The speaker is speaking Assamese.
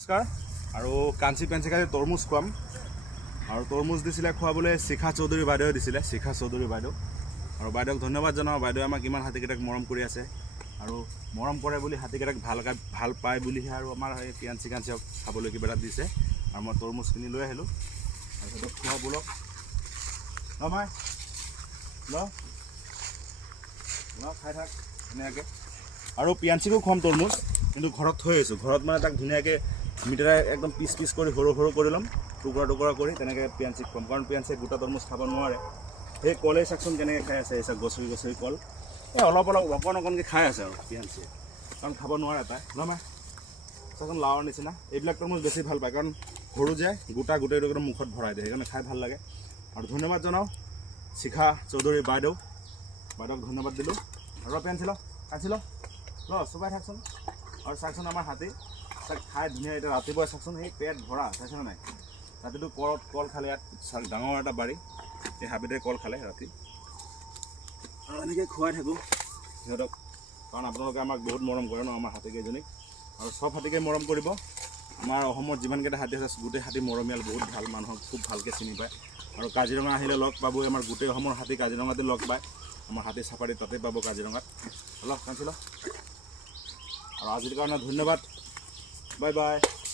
নমস্কাৰ আৰু কাঞ্চি পেঞ্চিকাৰী তৰমুজ খুৱাম আৰু তৰমুজ দিছিলে খুৱাবলৈ শিখা চৌধুৰী বাইদেৱে দিছিলে শিখা চৌধুৰী বাইদেউ আৰু বাইদেউক ধন্যবাদ জনাওঁ বাইদেৱে আমাক ইমান হাতীকেইটাক মৰম কৰি আছে আৰু মৰম কৰে বুলি হাতীকেইটাক ভাল পায় বুলিহে আৰু আমাৰ এই পিয়াঞ্চি কাঞ্চিক খাবলৈ কিবা এটা দিছে আৰু মই তৰমুজখিনি লৈ আহিলোঁ আৰু সিহঁতক খোৱা বোলক মাই ল খাই থাক ধুনীয়াকৈ আৰু পিয়াঞ্চিকো খুৱাম তৰমুজ কিন্তু ঘৰত থৈ আহিছোঁ ঘৰত মানে তাক ধুনীয়াকৈ মিঠাই একদম পিচ কৰি সৰু কৰি ল'ম টুকুৰা কৰি তেনেকৈ পিয়াঞ্চিক খুৱাম কাৰণ পিয়াঞ্চিয়ে গোটা তৰমুজ খাব নোৱাৰে সেই কলেই চাকচোন কেনেকৈ খাই আছে এই চাক গছৰি কল এই অলপ অকণকৈ খাই আছে আৰু পিয়াঞ্চিয়ে কাৰণ খাব নোৱাৰে তাই নমা চাচোন লাওৰ নিচিনা এইবিলাক তৰমুজ বেছি ভাল পায় কাৰণ সৰু যে গোটেইটো একদম মুখত ভৰাই দিয়ে সেইকাৰণে খাই ভাল লাগে আৰু ধন্যবাদ জনাওঁ শিখা চৌধুৰী বাইদেউক ধন্যবাদ দিলোঁ আৰু পেঞ্চিল কাঞ্চিল চুবাই থাকচোন আৰু চাকচোন আমাৰ হাতী তাক খাই ধুনীয়া এতিয়া ৰাতিপুৱাই চাকচোন সেই পেট ভৰা চাইছেনে নাই ৰাতিটো কল খালে ইয়াত ডাঙৰ এটা বাৰী এই হাবিতে কল খালে ৰাতি আৰু এনেকৈ খুৱাই থাকোঁ সিহঁতক কাৰণ আপোনালোকে আমাক বহুত মৰম কৰে ন আমাৰ হাতীকেইজনীক আৰু চব হাতীকে মৰম কৰিব আমাৰ অসমত যিমানকেইটা হাতী আছে গোটেই হাতী মৰমীয়াল বহুত ভাল মানুহক খুব ভালকৈ চিনি পায় আৰু কাজিৰঙা আহিলে লগ পাবই আমাৰ গোটেই অসমৰ হাতী কাজিৰঙাতে লগ পায় আমাৰ হাতী চাফাৰী তাতে পাব কাজিৰঙাত কাঞ্চিল আৰু আজিৰ কাৰণে ধন্যবাদ বাই বাই